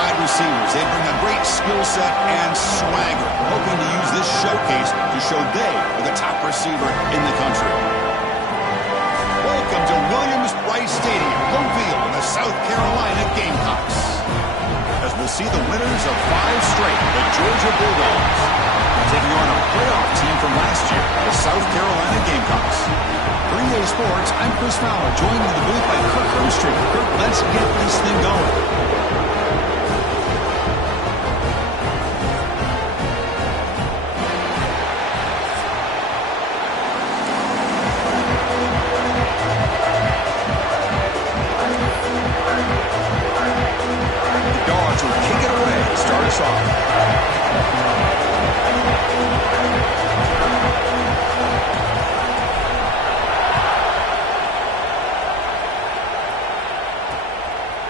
wide receivers. They bring a great skill set and swagger, hoping to use this showcase to show they are the top receiver in the country. Welcome to Williams-Brice Stadium, home field of the South Carolina Gamecocks. As we'll see the winners of 5 straight, the Georgia Bulldogs, taking on a playoff team from last year, the South Carolina Gamecocks. For EA Sports, I'm Chris Fowler, joined in the booth by Kirk Herbstreit. Kirk, let's get this thing going.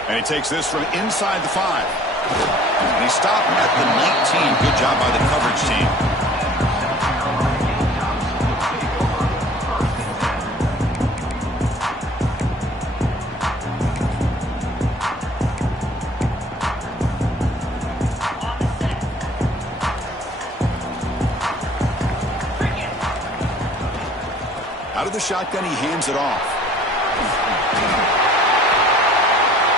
And he takes this from inside the 5. And he stopped at the 19. Good job by the coverage team. Out of the shotgun, he hands it off.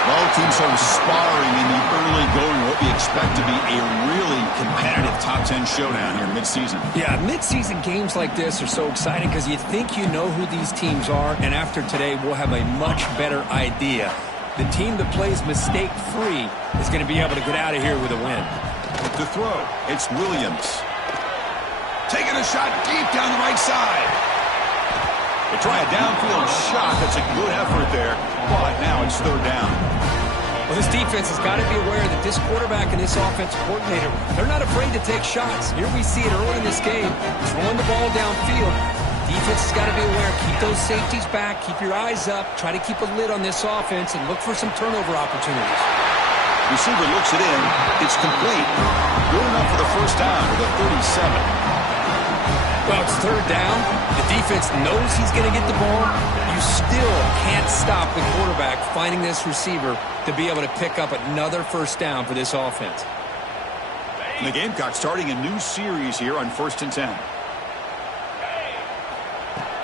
Both teams sort of sparring in the early going, what we expect to be a really competitive top 10 showdown here mid-season. Yeah, mid-season games like this are so exciting because you think you know who these teams are, and after today, we'll have a much better idea. The team that plays mistake-free is going to be able to get out of here with a win. To throw, it's Williams. Taking a shot deep down the right side. They try a downfield shot. That's a good effort there, but now it's 3rd down. Well, this defense has got to be aware that this quarterback and this offensive coordinator, they're not afraid to take shots. Here we see it early in this game, throwing the ball downfield. Defense has got to be aware. Keep those safeties back. Keep your eyes up. Try to keep a lid on this offense and look for some turnover opportunities. Receiver looks it in. It's complete. Good enough for the first down with a 37. Well, it's 3rd down. The defense knows he's going to get the ball. You still can't stop the quarterback finding this receiver to be able to pick up another first down for this offense. And the Gamecocks starting a new series here on 1st and 10.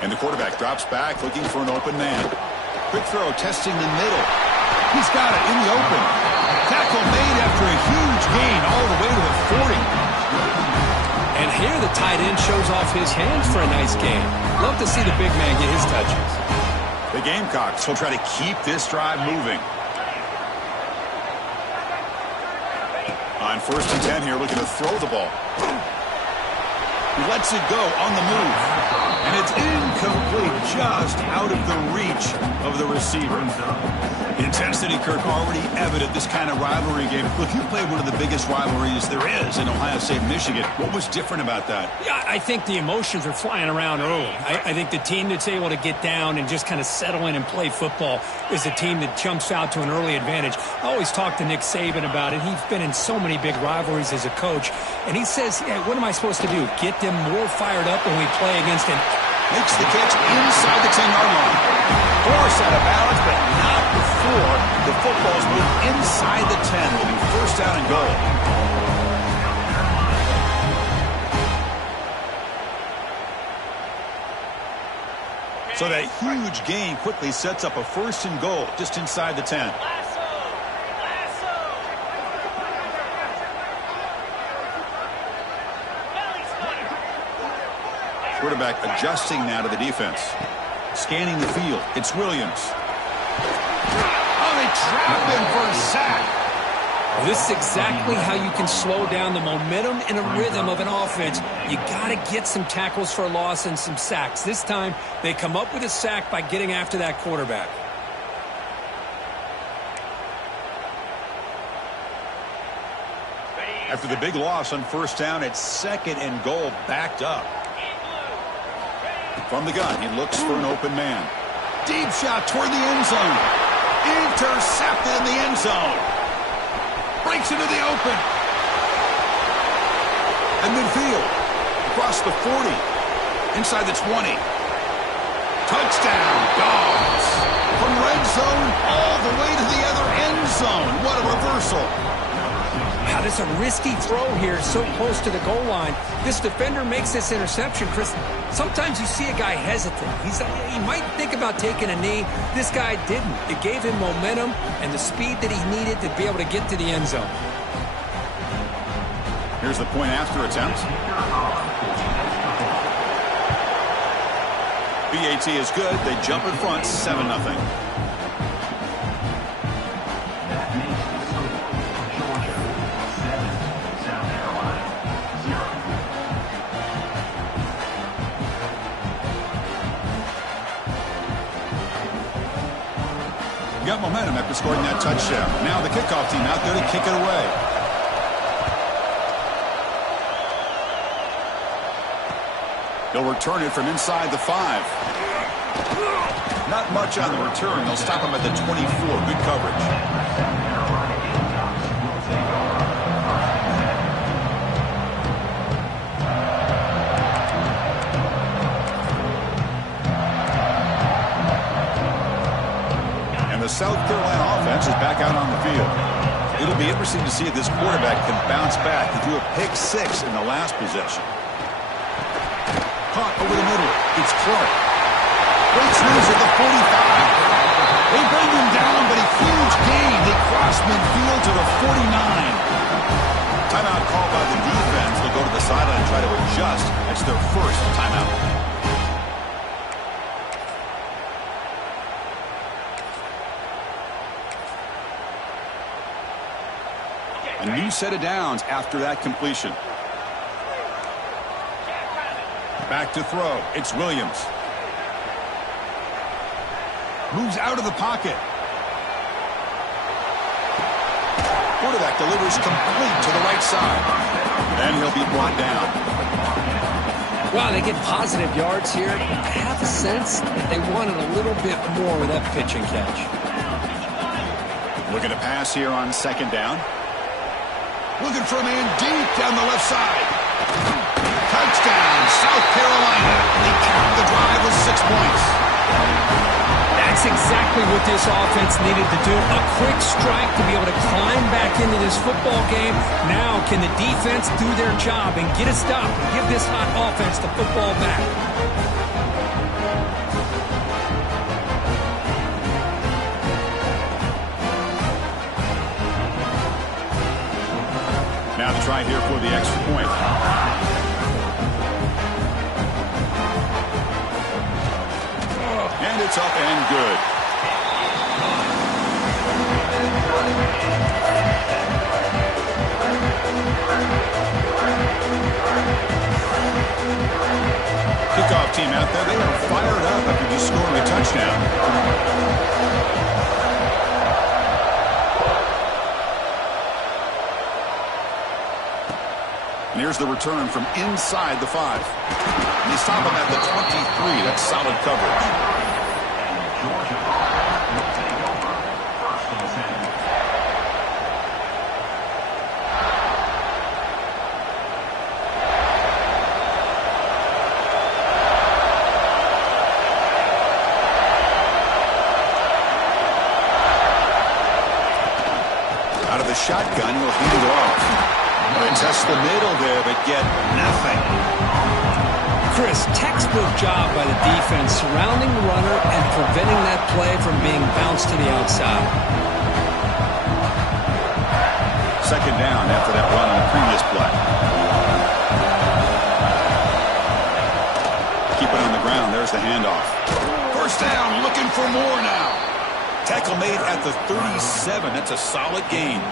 And the quarterback drops back looking for an open man. Quick throw testing the middle. He's got it in the open. Tackle made after a huge gain all the way to the 40. And here the tight end shows off his hands for a nice gain. Love to see the big man get his touches. The Gamecocks will try to keep this drive moving. On 1st and 10 here, looking to throw the ball. He lets it go on the move. And it's incomplete, just out of the reach of the receiver. The intensity, Kirk, already evident this kind of rivalry game. Look, you played one of the biggest rivalries there is in Ohio State, Michigan. What was different about that? Yeah, I think the emotions are flying around early. I think the team that's able to get down and just kind of settle in and play football is a team that jumps out to an early advantage. I always talk to Nick Saban about it. He's been in so many big rivalries as a coach. And he says, hey, what am I supposed to do? Get them more fired up when we play against him. Makes the catch inside the 10-yard line. Force out of balance, but not before the football's moved inside the 10. Will be 1st down and goal. So that huge gain quickly sets up a 1st and goal just inside the 10. Quarterback adjusting now to the defense. Scanning the field. It's Williams. Oh, they trap him for a sack. This is exactly how you can slow down the momentum and a rhythm of an offense. You got to get some tackles for a loss and some sacks. This time, they come up with a sack by getting after that quarterback. After the big loss on 1st down, it's 2nd and goal backed up. From the gun, he looks for an open man. Deep shot toward the end zone. Intercepted in the end zone. Breaks into the open. And midfield. Across the 40. Inside the 20. Touchdown, Dogs. From red zone all the way to the other end zone. What a reversal. Yeah, this is a risky throw here, so close to the goal line. This defender makes this interception, Chris. Sometimes you see a guy hesitate. He might think about taking a knee. This guy didn't. It gave him momentum and the speed that he needed to be able to get to the end zone. Here's the point after attempt. BAT is good. They jump in front, 7-0. Got momentum after scoring that touchdown. Now the kickoff team out there to kick it away. They'll return it from inside the 5. Not much on the return. They'll stop him at the 24. Good coverage. The South Carolina offense is back out on the field. It'll be interesting to see if this quarterback can bounce back. He threw a pick 6 in the last possession. Caught over the middle. It's Clark. Great swings at the 45. They bring him down, but a huge gain. They cross midfield to the 49. Timeout called by the defense. They'll go to the sideline and try to adjust. That's their first timeout. A new set of downs after that completion. Back to throw. It's Williams. Moves out of the pocket. Quarterback delivers complete to the right side. And he'll be brought down. Wow, they get positive yards here. I have a sense that they wanted a little bit more with that pitch and catch. Looking to pass here on second down. Looking for a man deep down the left side. Touchdown, South Carolina. They cap the drive with 6 points. That's exactly what this offense needed to do. A quick strike to be able to climb back into this football game. Now can the defense do their job and get a stop and give this hot offense the football back? Now to try here for the extra point. And it's up and good. Kickoff team out there. They are fired up after just scoring a touchdown. And here's the return from inside the 5. And they stop him at the 23. That's solid coverage. Out of the shotgun, he'll hand it off. They test the middle there, but get nothing. Chris, textbook job by the defense surrounding the runner and preventing that play from being bounced to the outside. Second down after that run on the previous play. Keep it on the ground. There's the handoff. First down, looking for more now. Tackle made at the 37. That's a solid gain.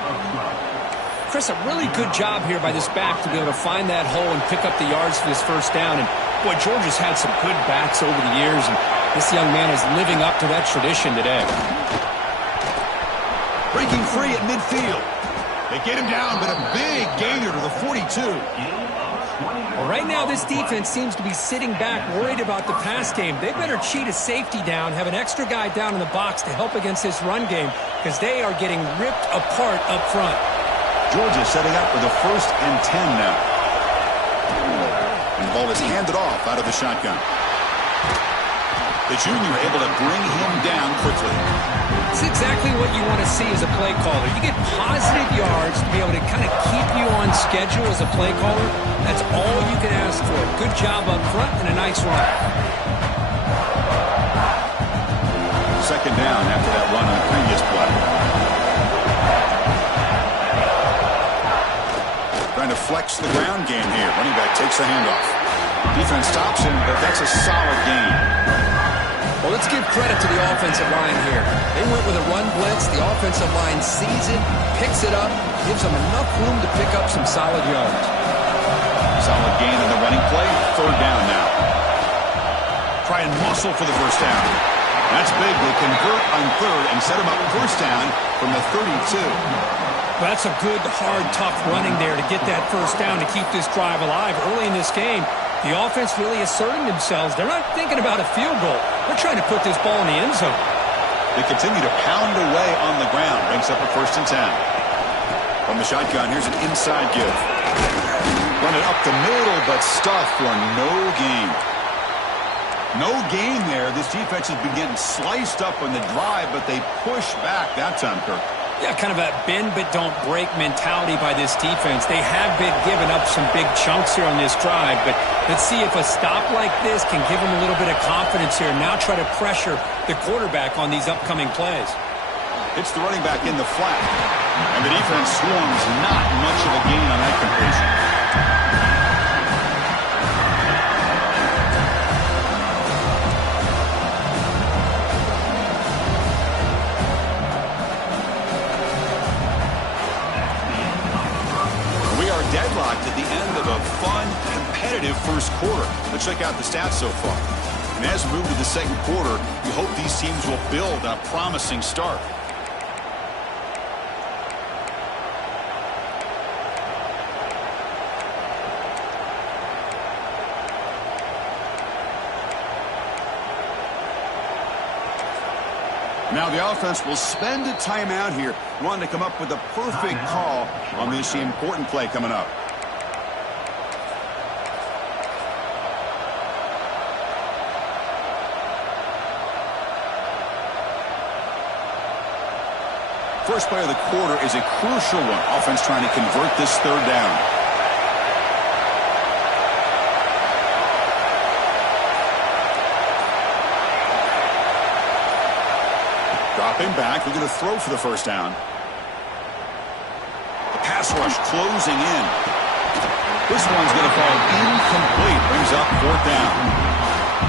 Chris, a really good job here by this back to be able to find that hole and pick up the yards for this first down. And, boy, Georgia's had some good backs over the years, and this young man is living up to that tradition today. Breaking free at midfield. They get him down, but a big gainer to the 42. Well, right now, this defense seems to be sitting back, worried about the pass game. They better cheat a safety down, have an extra guy down in the box to help against this run game, because they are getting ripped apart up front. Georgia setting up for the 1st and 10 now. And the ball is handed off out of the shotgun. The junior able to bring him down quickly. It's exactly what you want to see as a play caller. You get positive yards to be able to kind of keep fun schedule as a play caller, that's all you can ask for. Good job up front and a nice run. Second down after that run on the previous play. Trying to flex the ground game here. Running back takes the handoff. Defense stops him, but that's a solid gain. Well, let's give credit to the offensive line here. They went with a run blitz. The offensive line sees it, picks it up, gives them enough room to pick up some solid yards. Solid gain on the running play. Third down now. Try and muscle for the first down. That's big. They convert on third and set him up first down from the 32. Well, that's a good, hard, tough running there to get that first down to keep this drive alive. Early in this game, the offense really asserting themselves. They're not thinking about a field goal. They're trying to put this ball in the end zone. They continue to pound away on the ground. Brings up a 1st and 10. From the shotgun, here's an inside give. Run it up the middle, but stuffed for no gain. No gain there. This defense has been getting sliced up on the drive, but they push back that time, Kirk. Yeah, kind of a bend but don't break mentality by this defense. They have been giving up some big chunks here on this drive, but let's see if a stop like this can give them a little bit of confidence here. Now try to pressure the quarterback on these upcoming plays. It's the running back in the flat, and the defense swarms. Not much of a gain on that completion. Deadlocked at the end of a fun, competitive first quarter. Let's check out the stats so far. And as we move to the second quarter, we hope these teams will build on a promising start. Now the offense will spend a timeout here, wanting to come up with the perfect call on this important play coming up. First play of the quarter is a crucial one. Offense trying to convert this third down. Dropping back, looking to throw for the first down. The pass rush closing in. This one's going to fall incomplete. Brings up 4th down.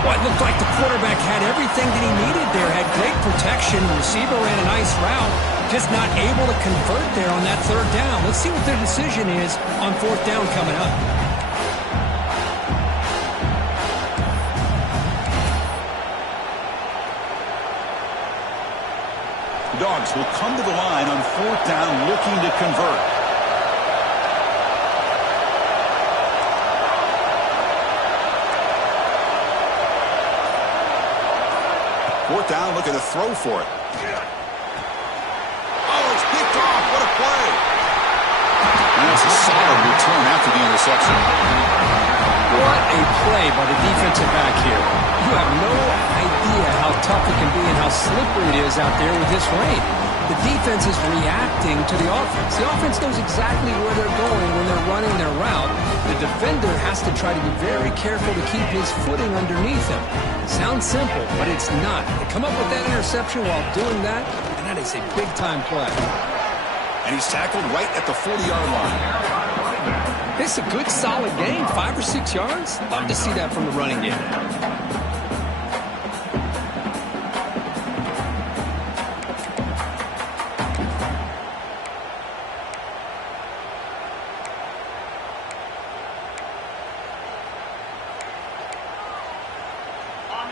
Well, it looked like the quarterback had everything that he needed there. Had great protection. Receiver ran a nice route. Just not able to convert there on that third down. Let's see what their decision is on 4th down coming up. The Dogs will come to the line on 4th down looking to convert. Fourth down, looking to throw for it. Oh, it's picked off. What a play. And that's a solid return after the interception. What a play by the defensive back here. You have no idea how tough it can be and how slippery it is out there with this rain. The defense is reacting to the offense. The offense knows exactly where they're going when they're running their route. The defender has to try to be very careful to keep his footing underneath him. Sounds simple, but it's not. They come up with that interception while doing that, and that is a big-time play. And he's tackled right at the 40-yard line. This is a good, solid game, 5 or 6 yards. Love to see that from the running game.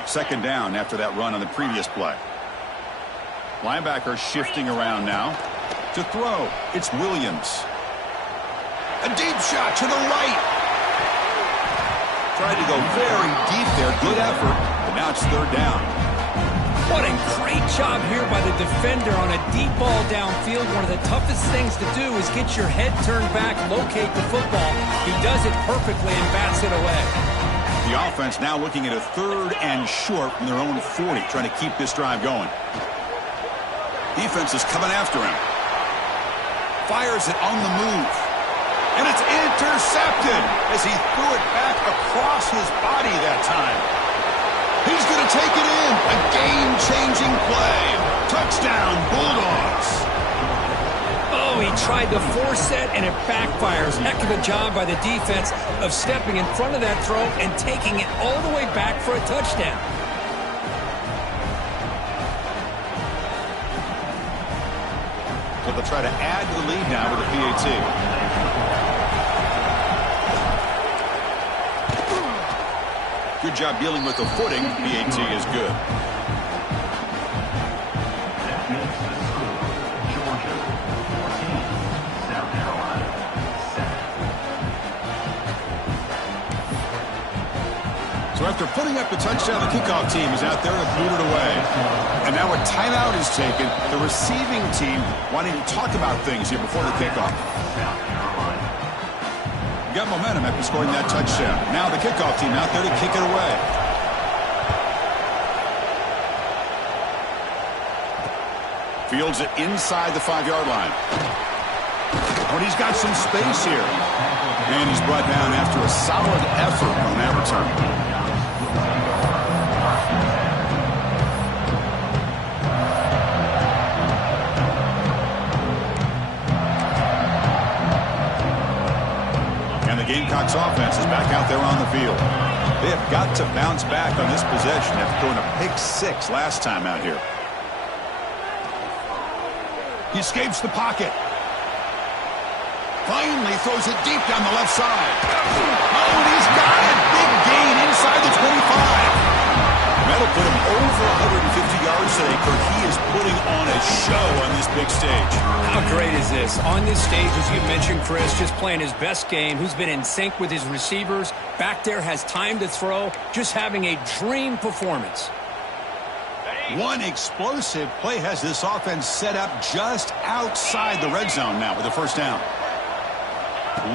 Second down after that run on the previous play. Linebacker shifting around now. To throw, it's Williams. A deep shot to the right. Tried to go very deep there. Good effort, but now it's third down. What a great job here by the defender on a deep ball downfield. One of the toughest things to do is get your head turned back, locate the football. He does it perfectly and bats it away. The offense now looking at a 3rd and short from their own 40, trying to keep this drive going. Defense is coming after him. Fires it on the move. And it's Intercepted as he threw it back across his body that time. He's going to take it in. A game-changing play. Touchdown, Bulldogs. Oh, he tried to force it, and it backfires. Heck of a job by the defense of stepping in front of that throw and taking it all the way back for a touchdown. So they'll try to add to the lead now with a PAT. Good job dealing with the footing. PAT is good. So after putting up the touchdown, the kickoff team is out there to boot it away. And now a timeout is taken. The receiving team wanting to talk about things here before the kickoff. Got momentum after scoring that touchdown. Now the kickoff team out there to kick it away. Fields it inside the 5-yard line. But he's got some space here. And he's brought down after a solid effort on that return. The Gamecocks offense is back out there on the field. They have got to bounce back on this possession after throwing a pick-6 last time out here. He escapes the pocket. Finally throws it deep down the left side. Oh, and he's got it. Big gain inside the 25. That'll put him over 150 yards today, Kirk. He is putting on a show on this big stage. How great is this? On this stage, as you mentioned, Chris, just playing his best game. Who's been in sync with his receivers. Back there, has time to throw. Just having a dream performance. One explosive play has this offense set up just outside the red zone now with a first down.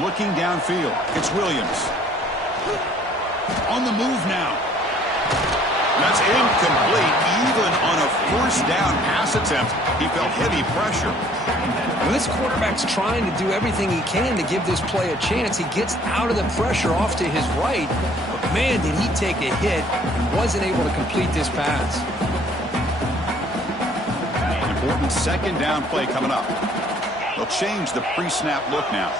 Looking downfield. It's Williams. On the move now. That's incomplete. Even on a first down pass attempt, he felt heavy pressure. When this quarterback's trying to do everything he can to give this play a chance, he gets out of the pressure off to his right. But man, did he take a hit and wasn't able to complete this pass. An important second down play coming up. They'll change the pre-snap look now.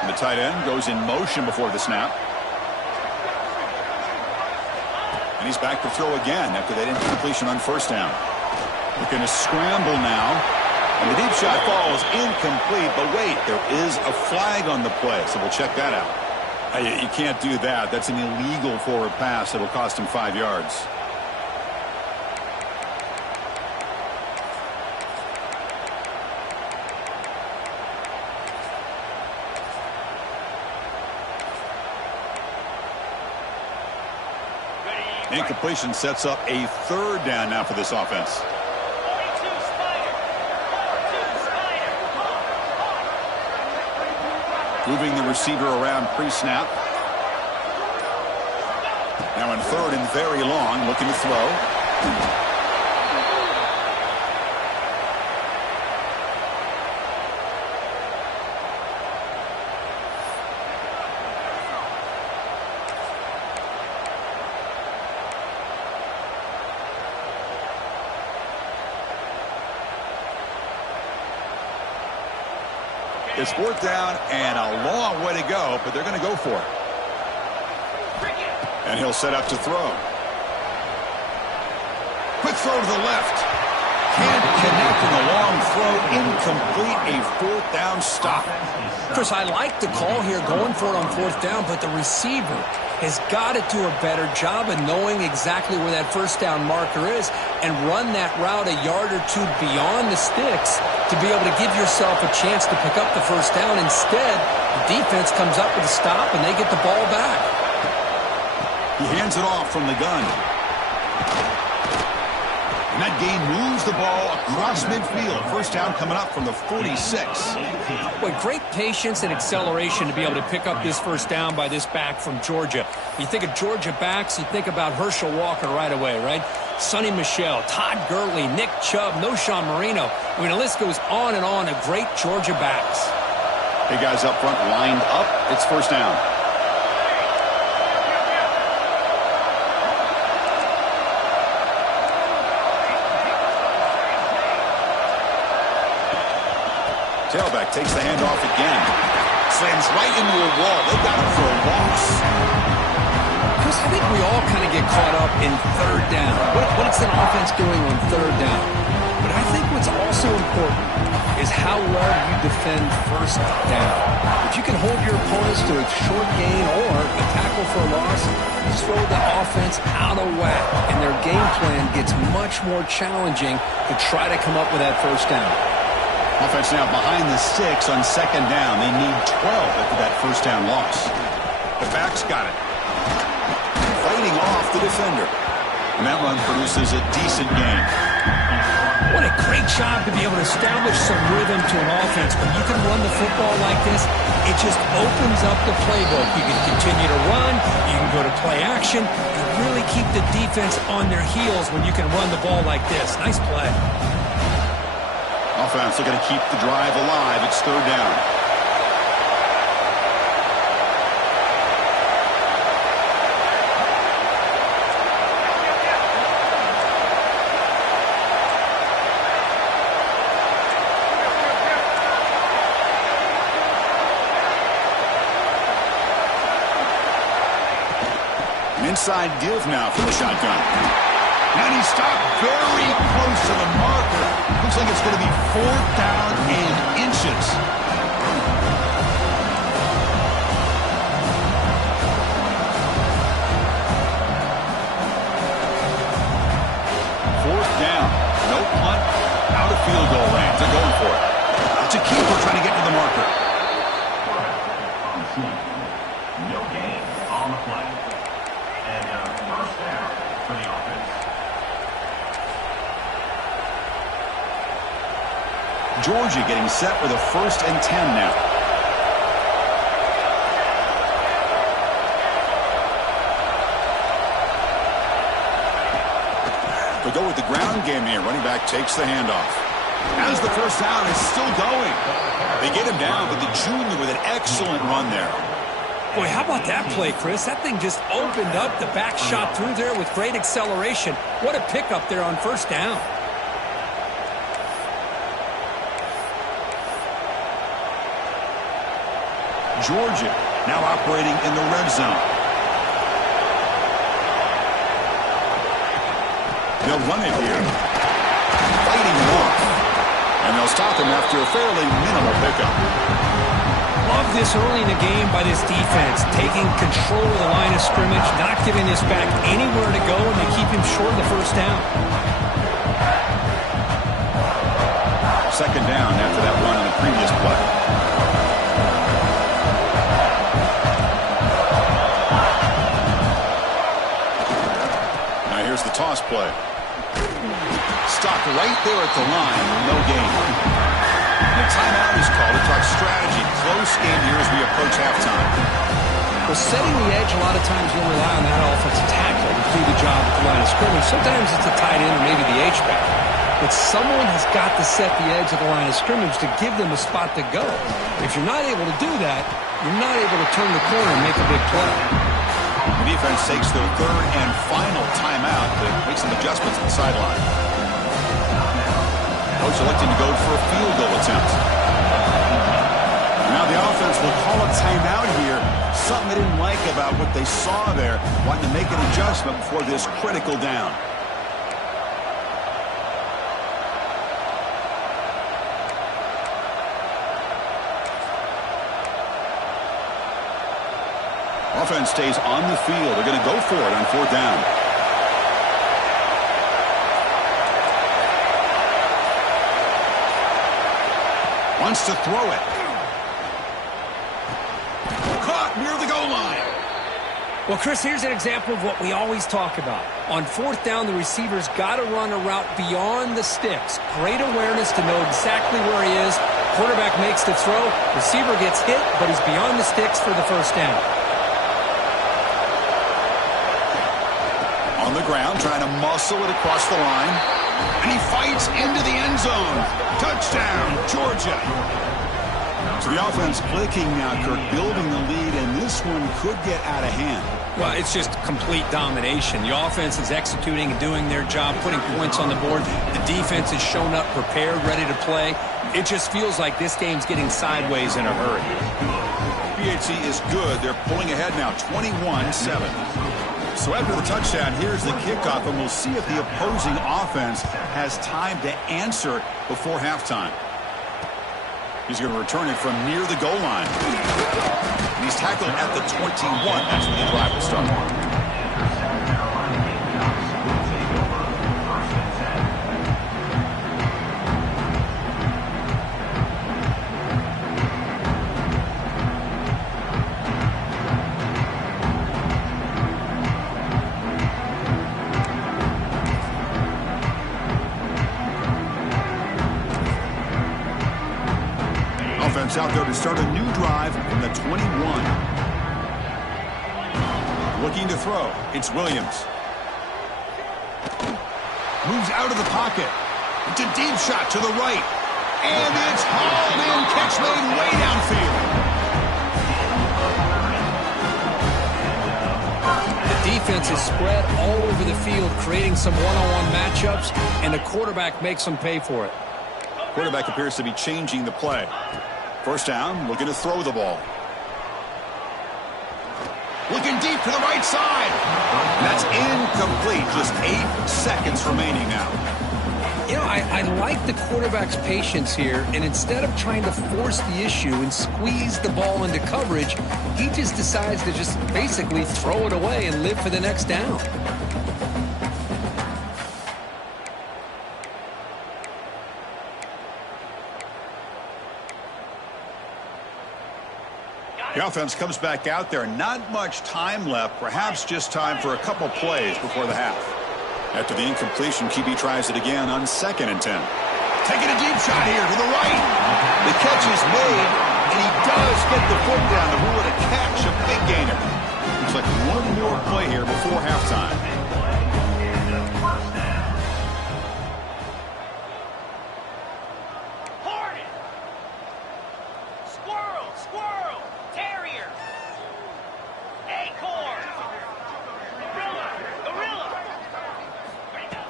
And the tight end goes in motion before the snap. And he's back to throw again after that incompletion on first down. Looking to scramble now. And the deep shot falls incomplete. But wait, there is a flag on the play, so we'll check that out. You can't do that. That's an illegal forward pass that will cost him 5 yards. Incompletion sets up a third down now for this offense. Moving the receiver around pre-snap. Now in third and very long, looking to throw. It's fourth down and a long way to go, but they're going to go for it. And he'll set up to throw. Quick throw to the left. Can't connect in the long throw. Incomplete. A fourth down stop. Chris, I like the call here going for it on fourth down, but the receiver has got to do a better job of knowing exactly where that first down marker is and run that route a yard or two beyond the sticks to be able to give yourself a chance to pick up the first down. Instead, the defense comes up with a stop and they get the ball back. He hands it off from the gun. And that gain moves the ball across midfield. First down coming up from the 46. Boy, great patience and acceleration to be able to pick up this first down by this back from Georgia. You think of Georgia backs, you think about Herschel Walker right away, right? Sonny Michel, Todd Gurley, Nick Chubb, Noshawn Marino. I mean, the list goes on and on of great Georgia backs. Hey, guys up front lined up. It's first down. Tailback takes the handoff again. Slams right into a wall. They got him for a loss. Chris, I think we all kind of get caught up in third down. What's an offense doing on third down? But I think what's also important is how well you defend first down. If you can hold your opponents to a short gain or a tackle for a loss, you throw the offense out of whack, and their game plan gets much more challenging to try to come up with that first down. Offense now behind the 6 on second down. They need 12 after that first down loss. The back's got it. Fighting off the defender. And that run produces a decent gain. What a great job to be able to establish some rhythm to an offense. When you can run the football like this, it just opens up the playbook. You can continue to run. You can go to play action. You really keep the defense on their heels when you can run the ball like this. Nice play. Offense looking to keep the drive alive. It's third down. An inside give now for the shotgun. And he stopped very close to the marker. Looks like it's going to be fourth down and inches. Fourth down. No punt. Out of field goal range. They're going for it. It's a keeper trying to get to the marker. No gain on the play. And first down for the offense. Georgia getting set with a 1st and 10 now. They go with the ground game here. Running back takes the handoff. As the first down is still going. They get him down, but the junior with an excellent run there. Boy, how about that play, Chris? That thing just opened up. The back shot through there with great acceleration. What a pickup there on first down. Georgia now operating in the red zone. They'll run it here. Fighting him off. And they'll stop him after a fairly minimal pickup. Love this early in the game by this defense. Taking control of the line of scrimmage, not giving this back anywhere to go, and they keep him short of the first down. Second down after that run on the previous play. Here's the toss play. Stopped right there at the line. No gain. The timeout is called to talk strategy. Close game here as we approach halftime. Well, setting the edge, a lot of times you'll rely on that offensive tackle to do the job at the line of scrimmage. Sometimes it's a tight end or maybe the H-back. But someone has got to set the edge of the line of scrimmage to give them a spot to go. If you're not able to do that, you're not able to turn the corner and make a big play. The defense takes their third and final timeout to make some adjustments at the sideline. Coach electing to go for a field goal attempt. Now the offense will call a timeout here. Something they didn't like about what they saw there. Wanting to make an adjustment before this critical down. Offense stays on the field. They're going to go for it on fourth down. Wants to throw it. Caught near the goal line. Well, Chris, here's an example of what we always talk about. On fourth down, the receiver's got to run a route beyond the sticks. Great awareness to know exactly where he is. Quarterback makes the throw. Receiver gets hit, but he's beyond the sticks for the first down. On the ground, trying to muscle it across the line. And he fights into the end zone. Touchdown, Georgia. So the offense clicking now, Kirk, building the lead, and this one could get out of hand. Well, it's just complete domination. The offense is executing and doing their job, putting points on the board. The defense has shown up prepared, ready to play. It just feels like this game's getting sideways in a hurry. BHC is good. They're pulling ahead now, 21-7. So after the touchdown, here's the kickoff, and we'll see if the opposing offense has time to answer before halftime. He's going to return it from near the goal line. And he's tackled at the 21. That's when the drive will start. Out there to start a new drive from the 21. Looking to throw. It's Williams. Moves out of the pocket. It's a deep shot to the right. And it's hauled in. Catch made way downfield. The defense is spread all over the field, creating some one-on-one matchups, and the quarterback makes them pay for it. Quarterback appears to be changing the play. First down, looking to throw the ball. Looking deep to the right side. That's incomplete. Just 8 seconds remaining now. You know, I like the quarterback's patience here, and instead of trying to force the issue and squeeze the ball into coverage, he just decides to just basically throw it away and live for the next down. The offense comes back out there. Not much time left. Perhaps just time for a couple plays before the half. After the incompletion, QB tries it again on 2nd and 10. Taking a deep shot here to the right. The catch is made, and he does get the foot down to rule it a catch, a big gainer. Looks like one more play here before halftime.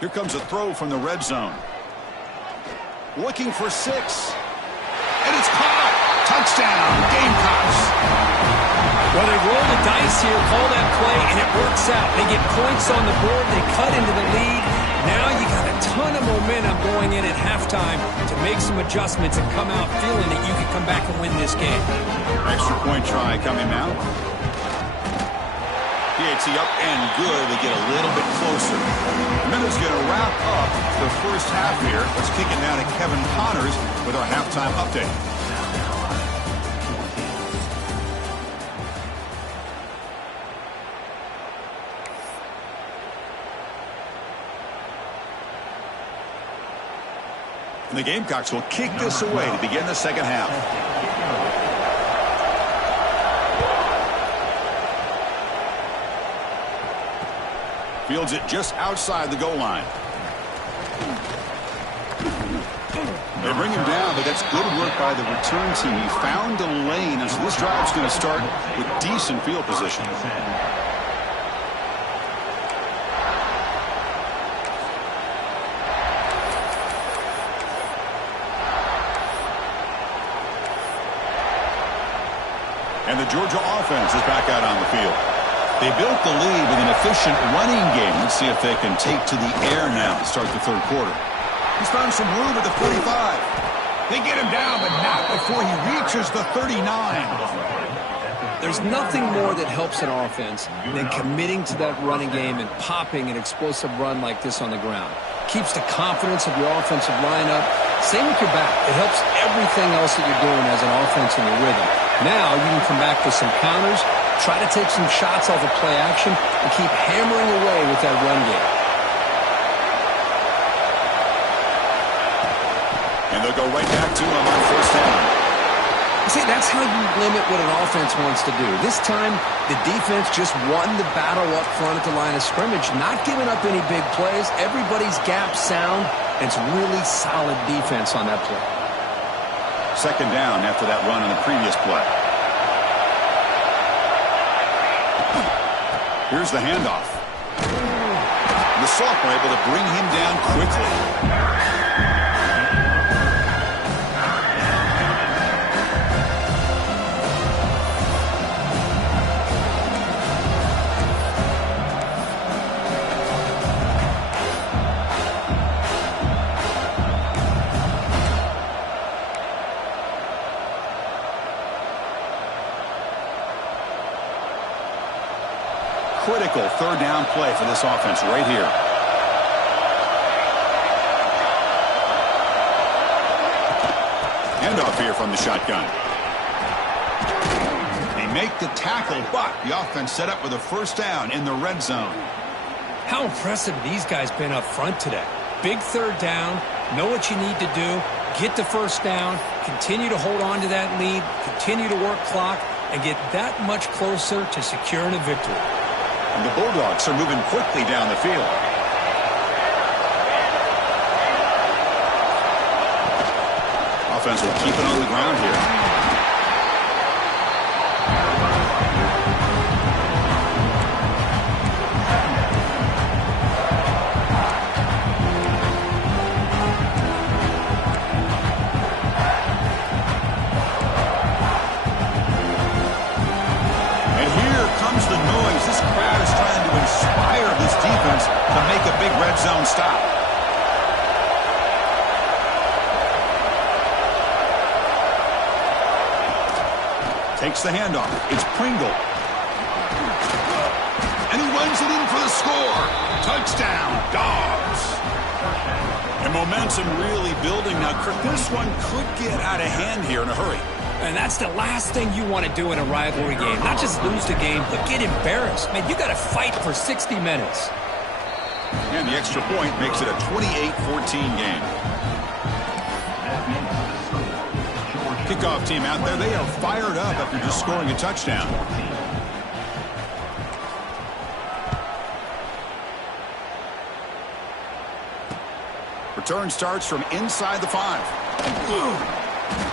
Here comes a throw from the red zone. Looking for 6. And it's caught. Touchdown, Gamecocks. Well, they roll the dice here, call that play, and it works out. They get points on the board. They cut into the lead. Now you got a ton of momentum going in at halftime to make some adjustments and come out feeling that you can come back and win this game. Extra point try coming now. PHC up and good. They get a little bit closer. The minute's going to wrap up the first half here. Let's kick it now to Kevin Connors with our halftime update. And the Gamecocks will kick this away to begin the second half. Fields it just outside the goal line. They bring him down, but that's good work by the return team. He found a lane, and so this drive's going to start with decent field position. And the Georgia offense is back out on the field. They built the lead with an efficient running game. Let's see if they can take to the air now to start the third quarter. He's found some room at the 45. They get him down, but not before he reaches the 39. There's nothing more that helps an offense than committing to that running game and popping an explosive run like this on the ground. Keeps the confidence of your offensive lineup. Same with your back. It helps everything else that you're doing as an offense in your rhythm. Now you can come back with some counters, try to take some shots off of play action, and keep hammering away with that run game. And they'll go right back to him on first down. See, that's how you limit what an offense wants to do. This time, the defense just won the battle up front at the line of scrimmage, not giving up any big plays. Everybody's gap sound, and it's really solid defense on that play. Second down after that run on the previous play. Here's the handoff. The sophomore able to bring him down quickly. Critical third down play for this offense right here. Handoff here from the shotgun. They make the tackle, but the offense set up with a first down in the red zone. How impressive these guys been up front today. Big third down, know what you need to do, get the first down, continue to hold on to that lead, continue to work clock, and get that much closer to securing a victory. And the Bulldogs are moving quickly down the field. Offense will keep it on the ground here. Zone stop. Takes the handoff. It's Pringle. And he runs it in for the score. Touchdown, Dogs. And momentum really building now. Kirk, this one could get out of hand here in a hurry. And that's the last thing you want to do in a rivalry game. Not just lose the game, but get embarrassed. Man, you got to fight for 60 minutes. And the extra point makes it a 28-14 game. Kickoff team out there, they are fired up after just scoring a touchdown. Return starts from inside the 5.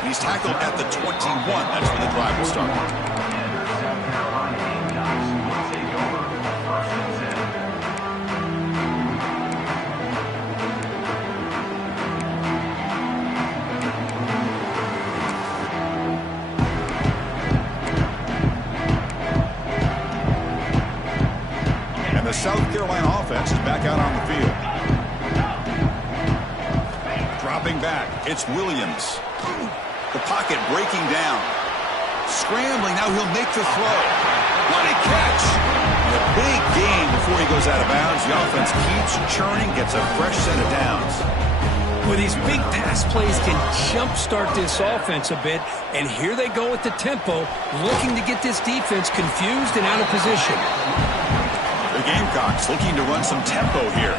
He's tackled at the 21. That's where the drive will start. The South Carolina offense is back out on the field. Dropping back, it's Williams. The pocket breaking down. Scrambling, now he'll make the throw. What a catch! And a big gain before he goes out of bounds. The offense keeps churning, gets a fresh set of downs. Well, these big pass plays can jumpstart this offense a bit, and here they go with the tempo, looking to get this defense confused and out of position. The Gamecocks looking to run some tempo here.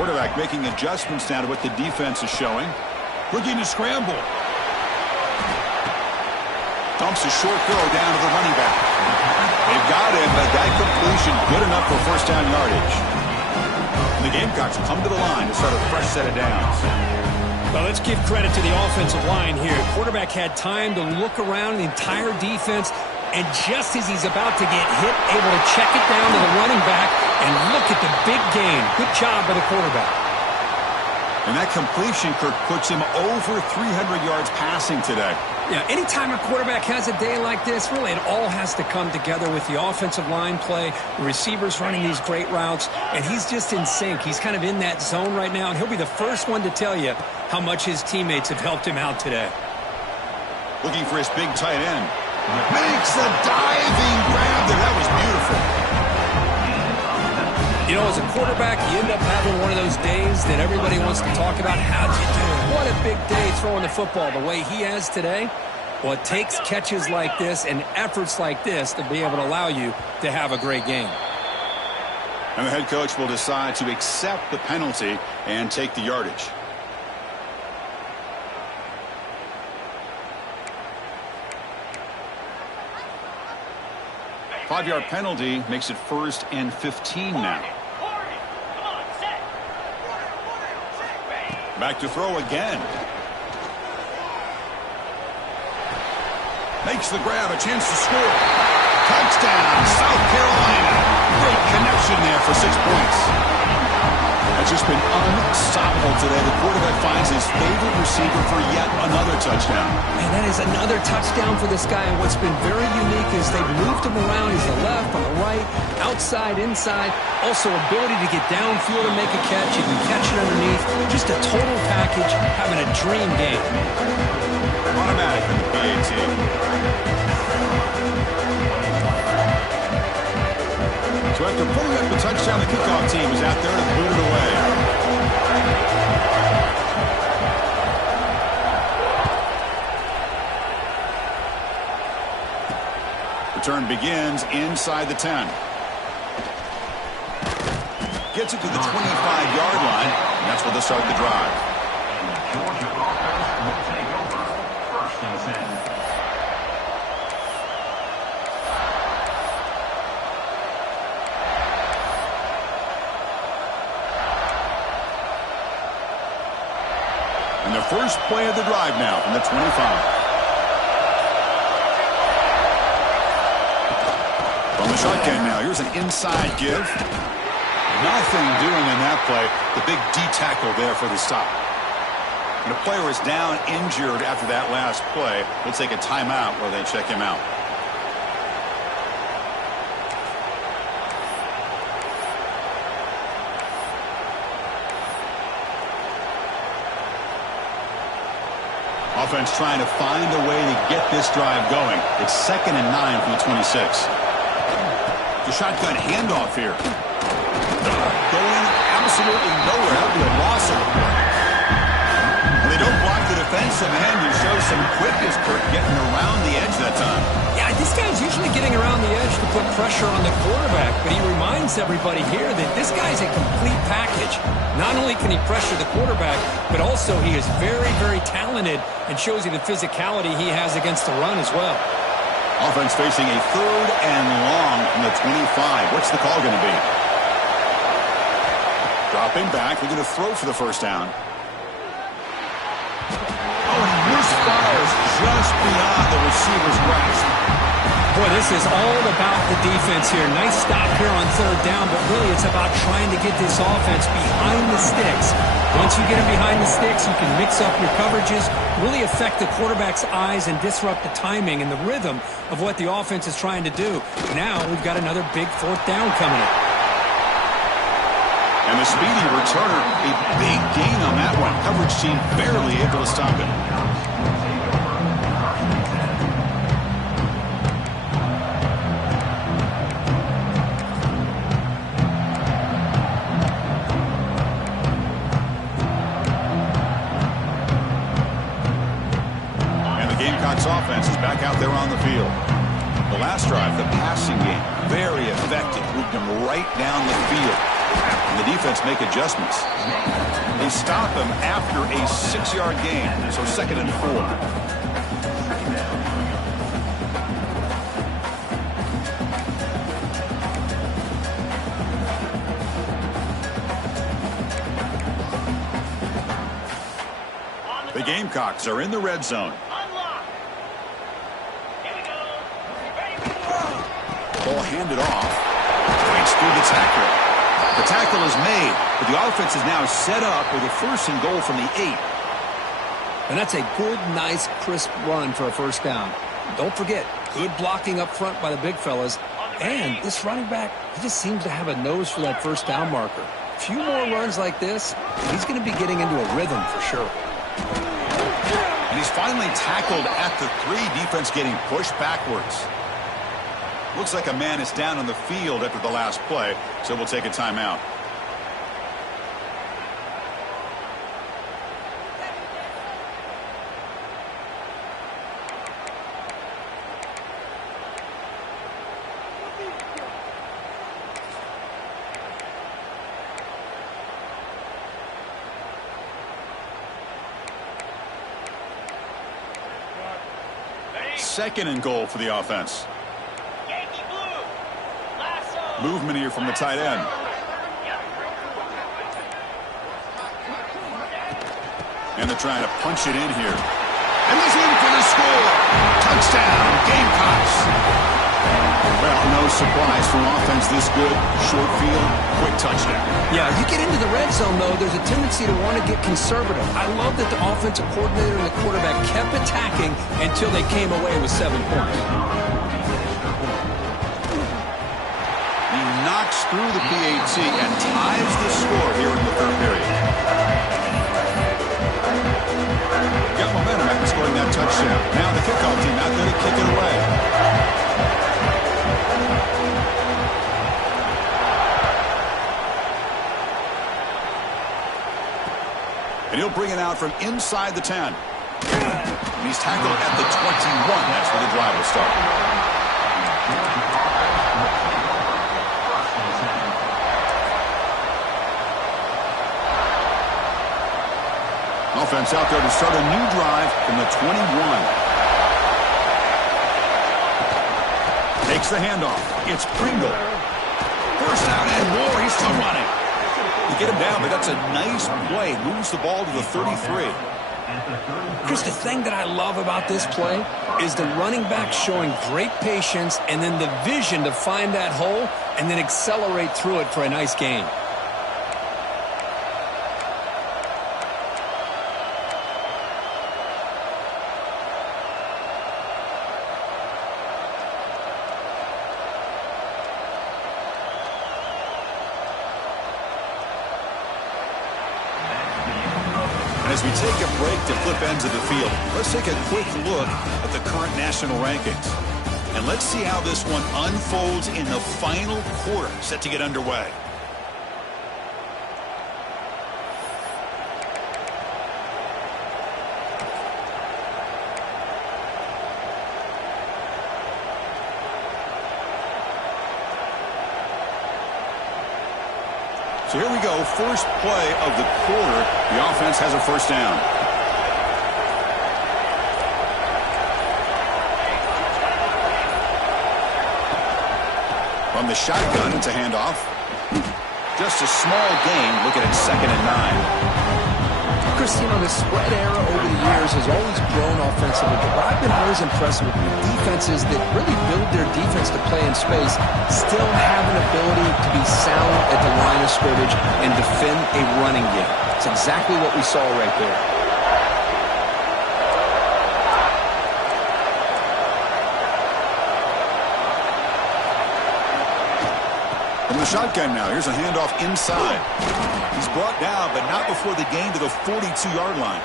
Quarterback making adjustments now to what the defense is showing. Looking to scramble. Dumps a short throw down to the running back. They've got him, but that completion good enough for first down yardage. And the Gamecocks come to the line to start a fresh set of downs. Well, let's give credit to the offensive line here. Quarterback had time to look around the entire defense, and just as he's about to get hit, able to check it down to the running back, and look at the big gain. Good job by the quarterback. And that completion, Kirk, puts him over 300 yards passing today. Yeah, anytime a quarterback has a day like this, really it all has to come together with the offensive line play, the receivers running these great routes, and he's just in sync. He's kind of in that zone right now, and he'll be the first one to tell you how much his teammates have helped him out today. Looking for his big tight end. Makes a diving grab there. That was beautiful. You know, as a quarterback, you end up having one of those days that everybody wants to talk about. How'd you do? What a big day throwing the football the way he has today. Well, it takes catches like this and efforts like this to be able to allow you to have a great game. And the head coach will decide to accept the penalty and take the yardage. Five-yard penalty makes it 1st and 15 now. Back to throw again. Makes the grab, a chance to score. Touchdown, South Carolina. Great connection there for 6 points. It's just been unstoppable today. The quarterback finds his favorite receiver for yet another touchdown. And that is another touchdown for this guy. And what's been very unique is they've moved him around. He's the left, on the right, outside, inside. Also ability to get downfield and make a catch. He can catch it underneath. Just a total package, having a dream game. Automatic in the PAT. So after putting up the touchdown, the kickoff team is out there to boot it away. Return begins inside the 10. Gets it to the 25-yard line, and that's where they'll start the drive. Georgia offense will take over 1st and 10. And the first play of the drive now from the 25. From the shotgun now, here's an inside give. Nothing doing in that play. The big D tackle there for the stop. And the player is down injured after that last play. We'll take a timeout where they check him out. Offense trying to find a way to get this drive going. It's 2nd and 9 from the 26. The shotgun handoff here. Going absolutely nowhere. That would be a loss of it. And they don't block the defensive end who shows some quickness for getting around the edge that time. Yeah, this guy's usually getting around the edge to put pressure on the quarterback, but he reminds everybody here that this guy's a complete package. Not only can he pressure the quarterback, but also he is very, very talented and shows you the physicality he has against the run as well. Offense facing a 3rd and long from the 25. What's the call going to be? Dropping back. They're going to throw for the first down. Oh, and he misfires just beyond the receiver's grasp. Boy, this is all about the defense here. Nice stop here on 3rd down, but really it's about trying to get this offense behind the sticks. Once you get them behind the sticks, you can mix up your coverages, really affect the quarterback's eyes and disrupt the timing and the rhythm of what the offense is trying to do. Now we've got another big 4th down coming up. And the speedy returner, a big gain on that one. Coverage team barely able to stop it. Offense is back out there on the field. The last drive, the passing game, very effective. Moved them right down the field. And the defense make adjustments. They stop him after a 6-yard gain. So 2nd and 4. The Gamecocks are in the red zone. Ball handed off. Breaks through the tackle. The tackle is made, but the offense is now set up with a 1st and goal from the 8. And that's a good, nice, crisp run for a 1st down. Don't forget, good blocking up front by the big fellas. And this running back, he just seems to have a nose for that 1st down marker. A few more runs like this, he's going to be getting into a rhythm for sure. And he's finally tackled at the 3. Defense getting pushed backwards. Looks like a man is down on the field after the last play, so we'll take a timeout. Second and goal for the offense. Movement here from the tight end. And they're trying to punch it in here. And he's in for the score. Touchdown, Gamecocks. Well, no surprise for offense this good. Short field, quick touchdown. Yeah, you get into the red zone, though, there's a tendency to want to get conservative. I love that the offensive coordinator and the quarterback kept attacking until they came away with 7 points. He knocks through the PAT and ties the score here in the third period. Got momentum after scoring that touchdown. Now the kickoff team out there to kick it away. And he'll bring it out from inside the 10. And he's tackled at the 21. That's where the drive will start. Offense out there to start a new drive from the 21. Takes the handoff. It's Pringle. First down and more. He's still running. You get him down, but that's a nice play. Moves the ball to the 33. Chris, the thing that I love about this play is the running back showing great patience and then the vision to find that hole and then accelerate through it for a nice gain. As we take a break to flip ends of the field, let's take a quick look at the current national rankings. And let's see how this one unfolds in the final quarter set to get underway. So here we go, first play of the quarter. The offense has a first down. From the shotgun, it's a handoff. Just a small gain, looking at 2nd and 9. Chris, you know, the spread era over the years has always grown offensively, but I've been always impressed with defenses that really build their defense to play in space, still have an ability to be sound at the line of scrimmage and defend a running game. It's exactly what we saw right there. From the shotgun now, here's a handoff inside. He's brought down, but not before the gain to the 42-yard line.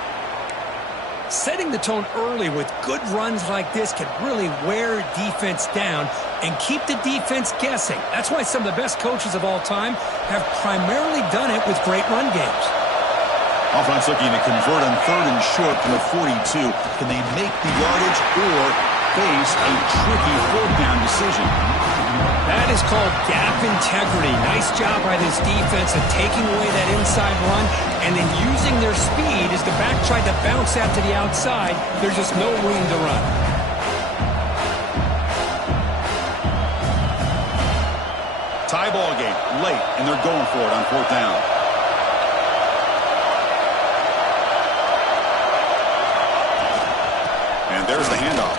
Setting the tone early with good runs like this can really wear defense down and keep the defense guessing. That's why some of the best coaches of all time have primarily done it with great run games. Offense looking to convert on 3rd and short from the 42. Can they make the yardage or face a tricky 4th down decision? That is called gap integrity. Nice job by this defense of taking away that inside run and then using their speed as the back tried to bounce out to the outside. There's just no room to run. Tie ball game late, and they're going for it on 4th down. And there's the handoff.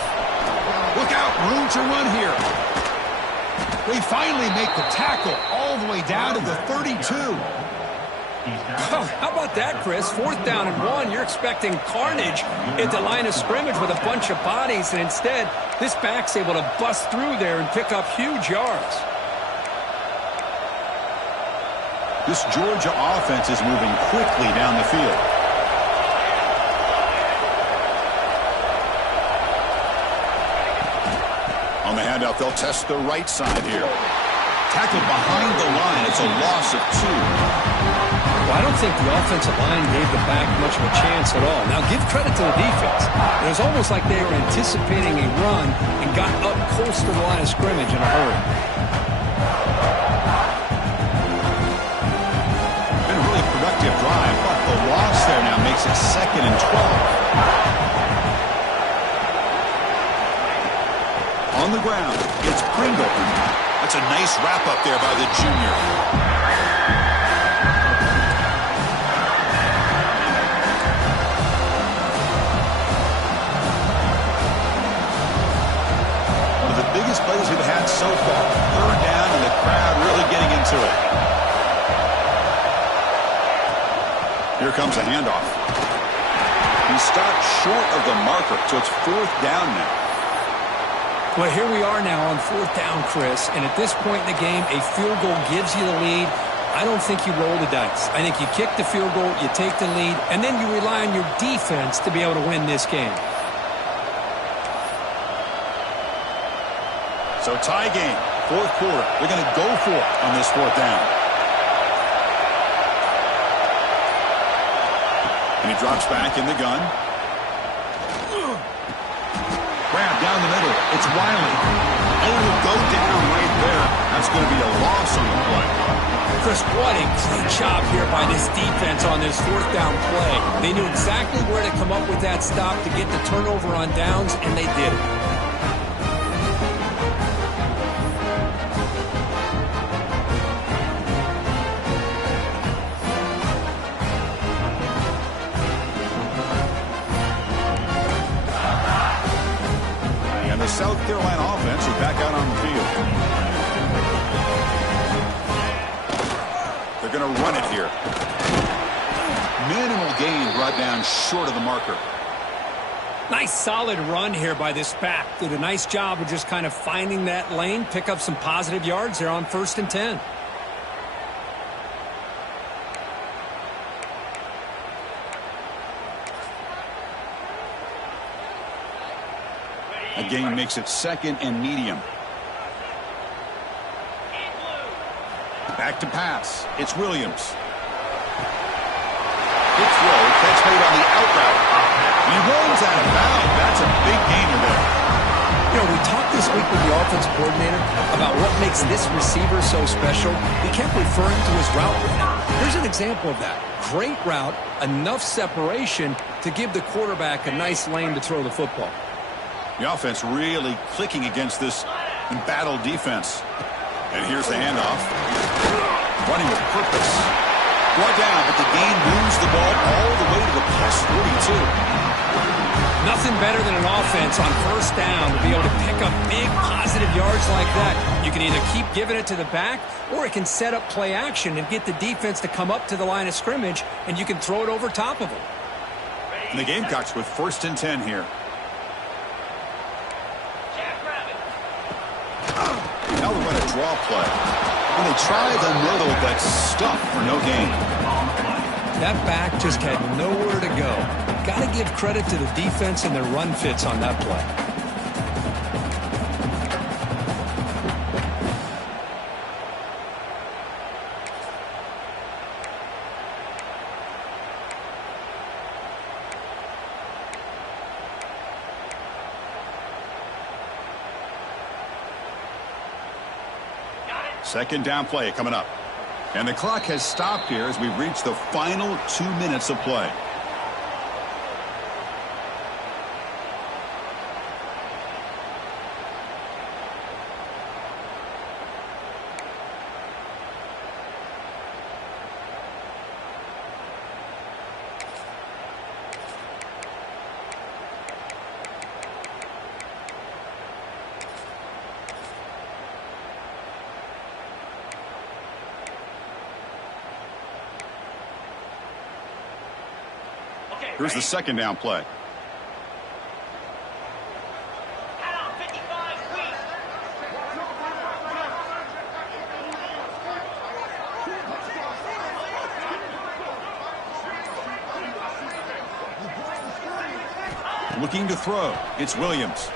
Look out, room to run here. They finally make the tackle all the way down to the 32. Oh, how about that, Chris? 4th down and 1. You're expecting carnage at the line of scrimmage with a bunch of bodies, and instead, this back's able to bust through there and pick up huge yards. This Georgia offense is moving quickly down the field. On the handout, they'll test the right side here. Tackled behind the line. It's a loss of 2. Well, I don't think the offensive line gave the back much of a chance at all. Now, give credit to the defense. It was almost like they were anticipating a run and got up close to the line of scrimmage in a hurry. Been a really productive drive, but the loss there now makes it 2nd and 12. On the ground, it's Pringle. That's a nice wrap-up there by the junior. comes a handoff. He stopped short of the marker, so it's 4th down now. Well, here we are now on 4th down, Chris, and at this point in the game, a field goal gives you the lead. I don't think you roll the dice. I think you kick the field goal, you take the lead, and then you rely on your defense to be able to win this game. So tie game, 4th quarter. They're going to go for it on this 4th down. And he drops back in the gun. Grab down the middle. It's Wiley. And it will go down right there. That's going to be a loss on the play. Chris, what a great job here by this defense on this 4th down play. They knew exactly where to come up with that stop to get the turnover on downs, and they did it. And the South Carolina offense is back out on the field. They're going to run it here. Minimal gain brought down short of the marker. Nice solid run here by this back. Did a nice job of just kind of finding that lane, pick up some positive yards there on 1st and 10. A gain makes it 2nd and medium. Back to pass. It's Williams. Good throw. Catch made on the out route. He runs out of bounds. That's a big gainer there. You know, we talked this week with the offensive coordinator about what makes this receiver so special. He kept referring to his route running. Here's an example of that. Great route, enough separation to give the quarterback a nice lane to throw the football. The offense really clicking against this embattled defense. And here's the handoff. Running with purpose. Brought down, but the gain moves the ball all the way to the +42. Nothing better than an offense on 1st down to be able to pick up big positive yards like that. You can either keep giving it to the back, or it can set up play action and get the defense to come up to the line of scrimmage, and you can throw it over top of them. And the Gamecocks with 1st and 10 here. Now we're going to draw play. When they try the middle, but stuffed for no gain. That back just had nowhere to go. Got to give credit to the defense and their run fits on that play. Second down play coming up. And the clock has stopped here as we've reached the final 2 minutes of play. Here's the second down play. Looking to throw. It's Williams.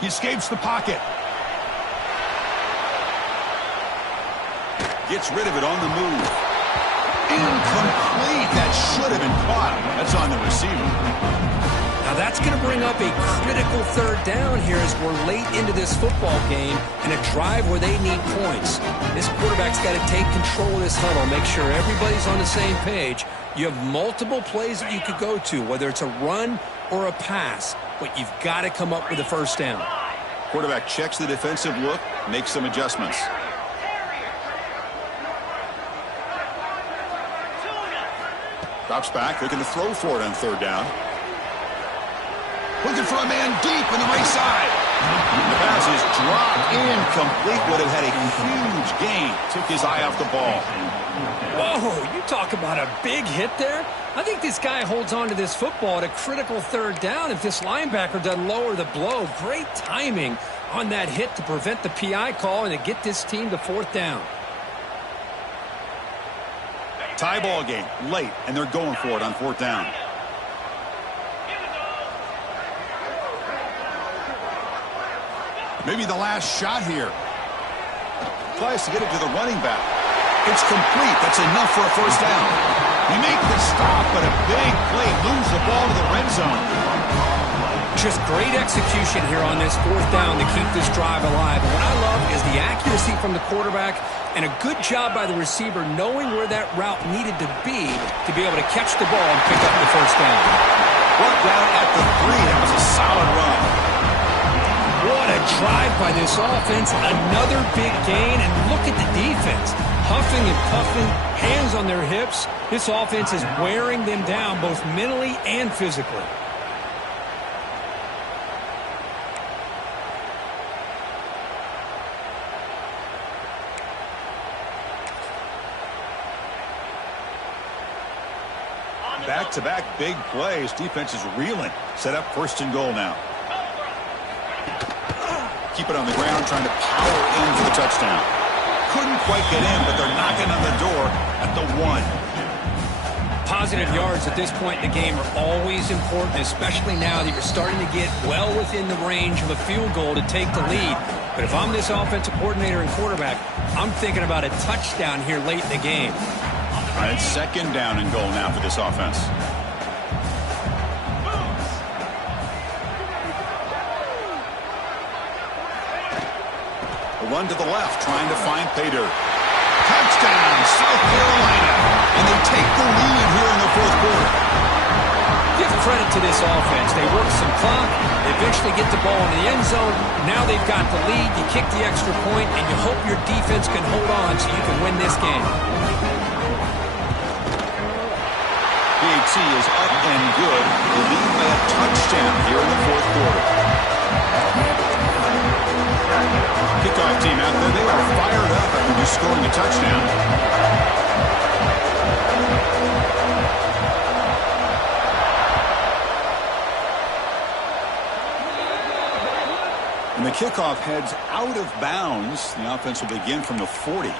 He escapes the pocket. Gets rid of it on the move. Incomplete. That should have been caught. That's on the receiver. Now that's going to bring up a critical 3rd down here as we're late into this football game and a drive where they need points. This quarterback's got to take control of this huddle, make sure everybody's on the same page. You have multiple plays that you could go to, whether it's a run or a pass, but you've got to come up with a 1st down. Quarterback checks the defensive look, makes some adjustments. Drops back, looking to throw for it on 3rd down. Looking for a man deep on the right side. The pass is dropped incomplete. Would have had a huge gain. Took his eye off the ball. Whoa, you talk about a big hit there. I think this guy holds on to this football at a critical third down if this linebacker doesn't lower the blow. Great timing on that hit to prevent the PI call and to get this team to fourth down. Tie ball game, late, and they're going for it on fourth down. Maybe the last shot here. Tries to get it to the running back. It's complete. That's enough for a first down. He make the stop, but a big play. Lose the ball to the red zone. Just great execution here on this fourth down to keep this drive alive. And what I love is the accuracy from the quarterback and a good job by the receiver knowing where that route needed to be able to catch the ball and pick up the first down. Brought down at the 3. That was a solid run. What a drive by this offense. Another big gain, and look at the defense. Huffing and puffing, hands on their hips. This offense is wearing them down both mentally and physically. Back-to-back big plays. Defense is reeling. Set up first and goal now. Keep it on the ground, trying to power in for the touchdown. Couldn't quite get in, but they're knocking on the door at the 1. Positive yards at this point in the game are always important, especially now that you're starting to get well within the range of a field goal to take the lead. But if I'm this offensive coordinator and quarterback, I'm thinking about a touchdown here late in the game. All right, it's second down and goal now for this offense. A run to the left, trying to find Pater. Touchdown, South Carolina. And they take the lead here in the fourth quarter. Give credit to this offense. They work some clock. They eventually get the ball in the end zone. Now they've got the lead. You kick the extra point, and you hope your defense can hold on so you can win this game. PAT is up and good. The lead by a touchdown here in the fourth quarter. Kickoff team out there. They are fired up after just scoring a touchdown. And the kickoff heads out of bounds. The offense will begin from the 40.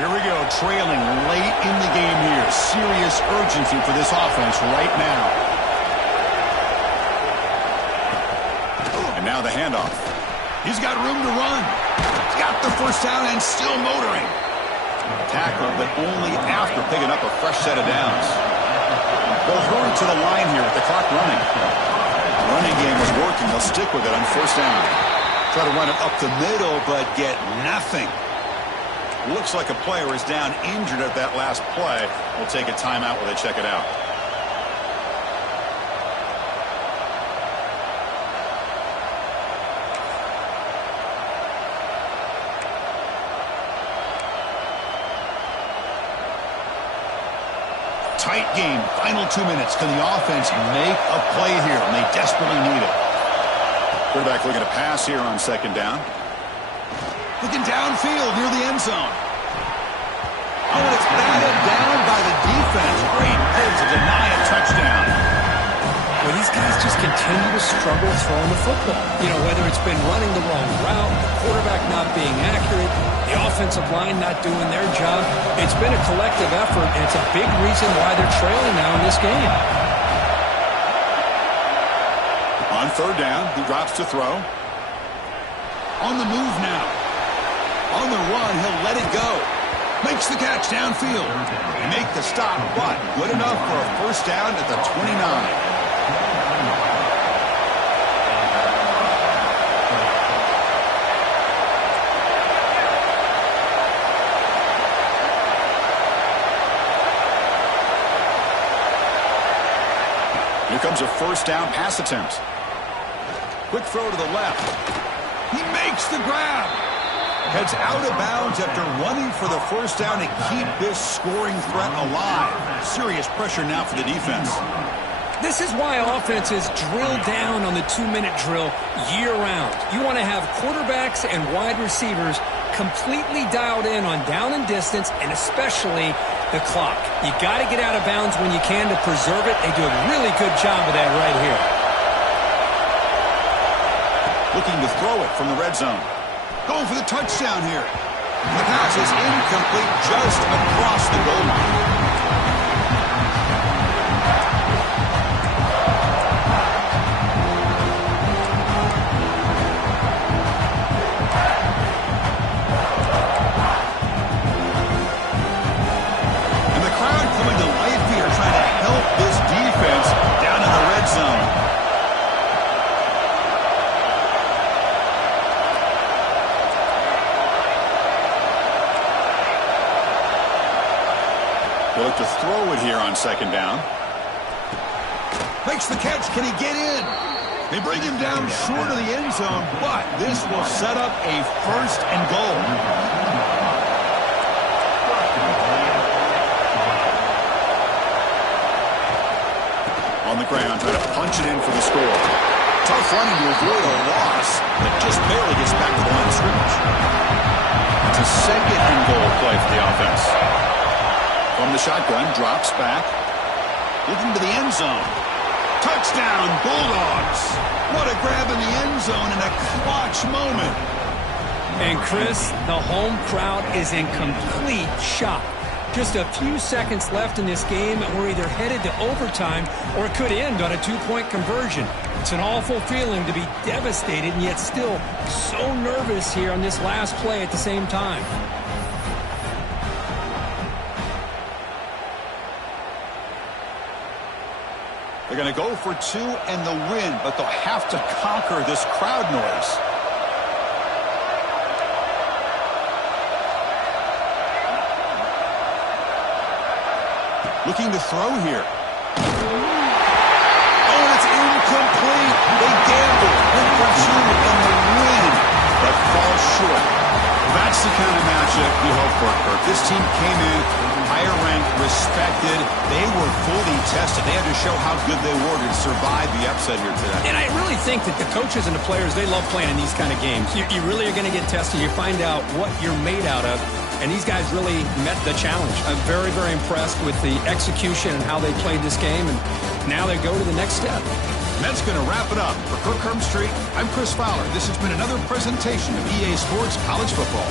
Here we go, trailing late in the game here. Serious urgency for this offense right now. And now the handoff. He's got room to run. He's got the first down and still motoring. Tackle, but only after picking up a fresh set of downs. They'll hurry to the line here with the clock running. The running game is working. They'll stick with it on first down. Try to run it up the middle, but get nothing. Looks like a player is down injured at that last play. We'll take a timeout while they check it out. Tight game. Final 2 minutes. Can the offense make a play here? And they desperately need it. Quarterback looking to pass here on second down. Looking downfield near the end zone. Oh, and it's batted down by the defense. Great hit to deny a touchdown. Well, these guys just continue to struggle throwing the football. You know, whether it's been running the wrong route, the quarterback not being accurate, the offensive line not doing their job. It's been a collective effort, and it's a big reason why they're trailing now in this game. On third down, he drops to throw. On the move now. On the run, he'll let it go. Makes the catch downfield. Make the stop, but good enough for a first down at the 29. Here comes a first down pass attempt. Quick throw to the left. He makes the grab. heads out of bounds after running for the first down to keep this scoring threat alive. Serious pressure now for the defense. This is why offenses drill down on the 2-minute drill year-round. You want to have quarterbacks and wide receivers completely dialed in on down and distance, and especially the clock. You got to get out of bounds when you can to preserve it. They do a really good job of that right here. Looking to throw it from the red zone. Going for the touchdown here. The pass is incomplete, just across the goal line. Look to throw it here on second down. Makes the catch. Can he get in? They bring him down short of the end zone, but this will set up a first and goal. On the ground, trying to punch it in for the score. Tough running to avoid a loss, but just barely gets back to the line of scrimmage. It's a second and goal play for the offense. From the shotgun, drops back. Looking to the end zone. Touchdown, Bulldogs. What a grab in the end zone in a clutch moment. And Chris, the home crowd is in complete shock. Just a few seconds left in this game, and we're either headed to overtime or it could end on a 2-point conversion. It's an awful feeling to be devastated and yet still so nervous here on this last play at the same time. They're going to go for 2 and the win, but they'll have to conquer this crowd noise. Looking to throw here. Oh, and it's incomplete. They gamble, went for 2 and the win, but fall short. That's the kind of matchup we hope for, Kirk. This team came in higher ranked, respected. They were fully tested. They had to show how good they were to survive the upset here today. And I really think that the coaches and the players, they love playing in these kind of games. You really are going to get tested. You find out what you're made out of. And these guys really met the challenge. I'm very, very impressed with the execution and how they played this game. And now they go to the next step. And that's going to wrap it up. For Kirk Herbstreit, I'm Chris Fowler. This has been another presentation of EA Sports College Football.